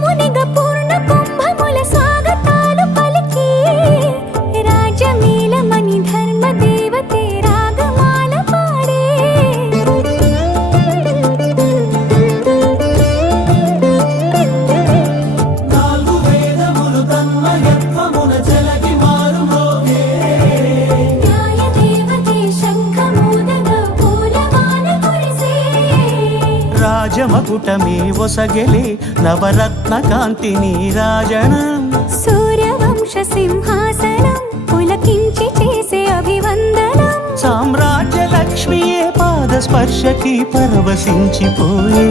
మునిగ పూర్ణ కుంభముల స్వాగతాలు పలికి రాజమేళమని ధర్మ దేవతే రాగమాల పాడే నాలుగు వేదములు తన్మయత్వమున చెలగి మారుమోగే న్యాయ దేవతే శంఖమూదగా పూలమాల కురిసే రాజమకుటమే ఒసగెలే నవరత్న కాంతి నీరాజనం సూర్యవంశ సింహాసనం పులకించి చేసే అభివందనం సామ్రాజ్య లక్ష్మియే పాద స్పర్శకి పరవశించిపోయే